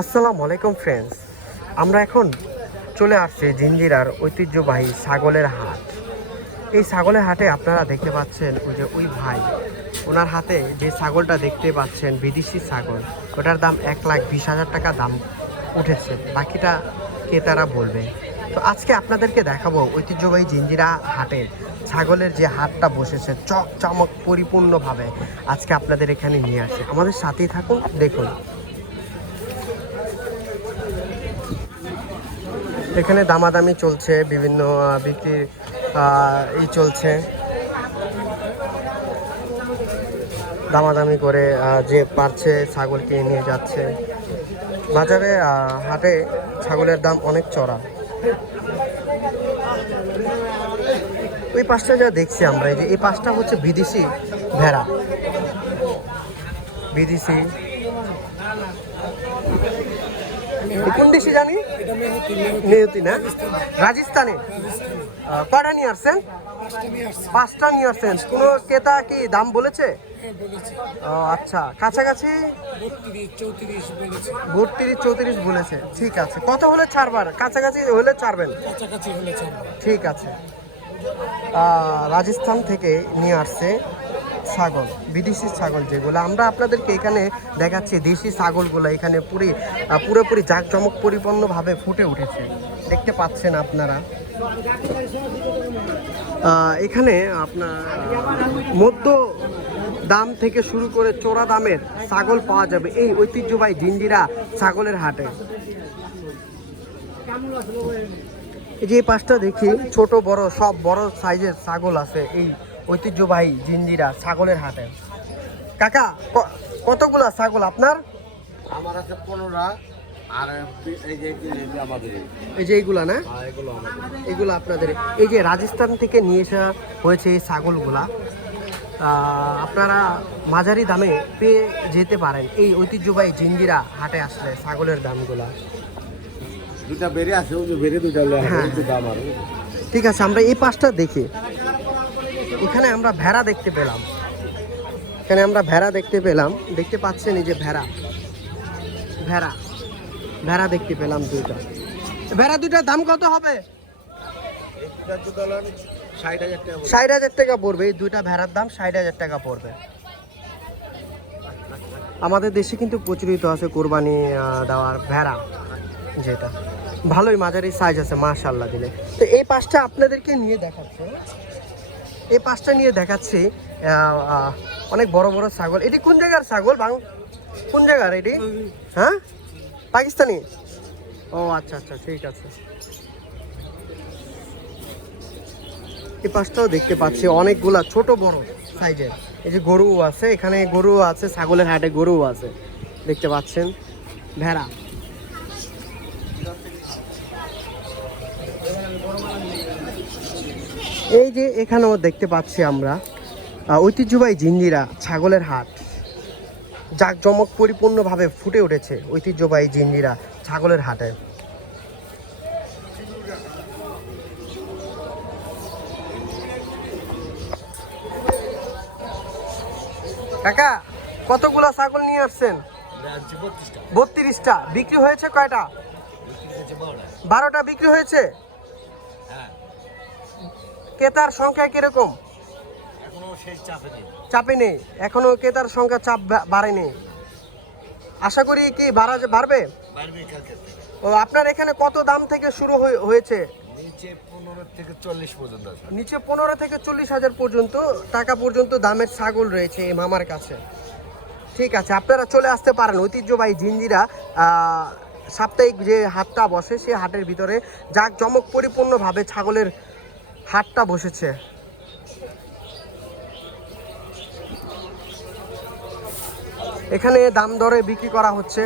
আসসালামু আলাইকুম ফ্রেন্ডস, আমরা এখন চলে আসছি জিঞ্জিরার ঐতিহ্যবাহী ছাগলের হাট। এই ছাগলের হাটে আপনারা দেখতে পাচ্ছেন ওই ভাই, ওনার হাতে যে ছাগলটা দেখতে পাচ্ছেন বিদেশি ছাগল, ওটার দাম 1,20,000 টাকা দাম উঠেছে, বাকিটা ক্রেতারা বলবে। তো আজকে আপনাদেরকে দেখাবো ঐতিহ্যবাহী জিঞ্জিরা হাটে ছাগলের যে হাটটা বসেছে চমক পরিপূর্ণভাবে আজকে আপনাদের এখানে নিয়ে আসে। আমাদের সাথেই থাকুন, দেখুন। এখানে দামাদামি চলছে, বিভিন্ন বিক্রির চলছে, দামাদামি করে যে পারছে ছাগলকে নিয়ে যাচ্ছে বাজারে। হাটে ছাগলের দাম অনেক চড়া। ওই পাশটা যা দেখছি আমরা, এই পাশটা হচ্ছে বিদেশি ভেড়া, বিদেশি। কোন দেশি জানি, মেহতি না, রাজস্থানে। কয়টা নিয়ে আসছেন? 5টা নিয়ে আসছেন। কোনো ক্রেতা কি দাম বলেছে? আচ্ছা, কাছাকাছি 32-34 বলেছে। ঠিক আছে, কত হলে ছাড়বার? কাছাকাছি হলে ছাড়বেন? ঠিক আছে। রাজস্থান থেকে নিয়ে আসছে ছাগল, বিদেশি ছাগল যেগুলো আমরা আপনাদেরকে এখানে দেখাচ্ছি। দেশি ছাগলগুলো এখানে পুরোপুরি জাঁকজমক পরিপূর্ণভাবে ফুটে উঠেছে, দেখতে পাচ্ছেন আপনারা। এখানে আপনার মধ্য দাম থেকে শুরু করে চোরা দামের ছাগল পাওয়া যাবে এই ঐতিহ্যবাহী জিঞ্জিরা ছাগলের হাটে। এই যে এই পাশটা দেখি, ছোট বড় সব বড় সাইজের ছাগল আছে এই ঐতিহ্যবাহী জিঞ্জিরা ছাগলের হাটে। কাকা, কতগুলা ছাগল আপনার? আমার আছে 15টা। আর এই যে এইগুলা না, এগুলো আপনাদের। এই যে রাজস্থান থেকে নিয়ে আসা হয়েছে এই ছাগলগুলা, আপনারা মাঝারি দামে পেয়ে যেতে পারেন এই ঐতিহ্যবাহী জিঞ্জিরা হাটে আসলে। ছাগলের দামগুলা দুটা বেড়ে আছে, ওই যে বেড়ে দুটা দাম। আর ঠিক আছে, আমরা এই পাশটা দেখি। এখানে আমরা ভেড়া দেখতে পেলাম, দেখতে পাচ্ছেন এই যে ভেড়া দেখতে পেলাম দুইটা। ভেড়া দুইটার দাম কত হবে? 60,000 টাকা পড়বে। এই দুইটা ভেড়ার দাম 60,000 টাকা পড়বে। আমাদের দেশে কিন্তু প্রচলিত আছে কোরবানি দেওয়ার ভেড়া, যেটা ভালোই মাঝারি সাইজ আছে মাশাআল্লাহ দিলে। তো এই পাশটা আপনাদেরকে নিয়ে দেখাচ্ছি, অনেক বড় বড় ছাগল। এটি কোন জায়গার ছাগল? কোন জায়গার এটি? হ্যাঁ, পাকিস্তানি। ও আচ্ছা আচ্ছা, ঠিক আছে। এই পাশটাও দেখতে পাচ্ছি অনেকগুলা ছোট বড় সাইজের। এই যে গরু আছে, এখানে গরু আছে, ছাগলের হাটে গরু আছে, দেখতে পাচ্ছেন। ভেড়া, এই যে এখানেও দেখতে পাচ্ছি আমরা ঐতিহ্যবাহী জিঞ্জিরা ছাগলের হাট। জাঁকজমক পরিপূর্ণভাবে ফুটে উঠেছে ঐতিহ্যবাহী জিঞ্জিরা ছাগলের হাটে। কাকা, কতগুলা ছাগল নিয়ে আসছেন? 32টা। বিক্রি হয়েছে কয়টা? 12টা বিক্রি হয়েছে। ক্রেতার সংখ্যা কিরকম? চাপে নেই এখনো, ক্রেতার সংখ্যা চাপ বাড়েনি। আশা করি কি বাড়বে? ও, আপনার এখানে কত দাম থেকে শুরু হয়েছে? নিচে 15 থেকে 40 পর্যন্ত। নিচে 15 থেকে 40,000 পর্যন্ত টাকা পর্যন্ত দামের ছাগল রয়েছে এই মামার কাছে। ঠিক আছে, আপনারা চলে আসতে পারেন ঐতিহ্যবাহী জিঞ্জিরা সাপ্তাহিক যে হাটটা বসে, সেই হাটের ভিতরে জাঁকজমক পরিপূর্ণভাবে ছাগলের হাটটা বসেছে। এখানে দাম দরে বিক্রি করা হচ্ছে।